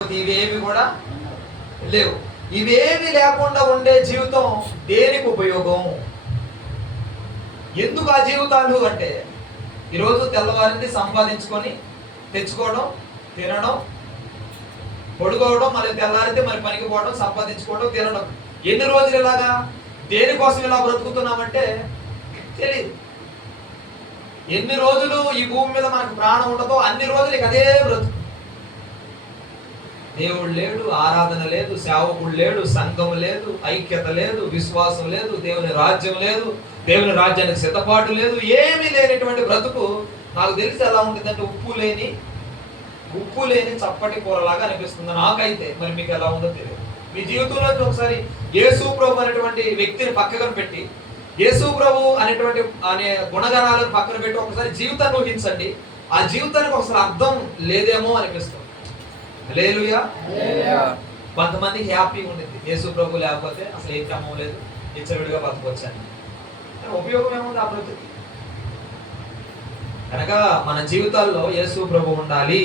ఇవేవి కూడా లేవు. ఇవేవి లేకుండా ఉండే జీవితం దేనికి ఉపయోగం? ఎందుకు ఆ జీవితాలు అంటే, ఈరోజు తెల్లవారింది సంపాదించుకొని తెచ్చుకోవడం, తినడం, పడుకోవడం, మళ్ళీ తెల్లారితే మరి పనికి పోవడం, సంపాదించుకోవడం, తినడం. ఎన్ని రోజులు ఇలాగా దేనికోసం ఇలా బ్రతుకుతున్నామంటే తెలియదు. ఎన్ని రోజులు ఈ భూమి మీద మనకు ప్రాణం ఉండదో అన్ని రోజులు ఇక అదే బ్రతుకు. దేవుడు లేడు, ఆరాధన లేదు, సేవకుడు లేడు, సంఘం లేదు, ఐక్యత లేదు, విశ్వాసం లేదు, దేవుని రాజ్యం లేదు, దేవుని రాజ్యానికి సిద్ధపాటు లేదు, ఏమీ లేనటువంటి బ్రతుకు నాకు తెలిసి ఎలా ఉంటుందంటే ఉప్పు లేని చప్పటి కూరలాగా అనిపిస్తుంది నాకైతే. మరి మీకు ఎలా ఉందో తెలియదు. మీ జీవితంలో ఒకసారి యేసు ప్రభు అనేటువంటి వ్యక్తిని పక్కన పెట్టి, యేసు ప్రభు అనే గుణగణాలను పక్కన పెట్టి ఒకసారి జీవితాన్ని ఊహించండి. ఆ జీవితానికి ఒకసారి అర్థం లేదేమో అనిపిస్తుంది. హల్లెలూయా. కొంతమందికి హ్యాపీగా ఉండింది, యేసు ప్రభు లేకపోతే అసలు ఏ క్రమం లేదు, ఇచ్చవిడిగా బతకొచ్చాను. ఉపయోగం ఏముంది ఆ బ్రతుకి? కనుక మన జీవితాల్లో యేసు ప్రభు ఉండాలి.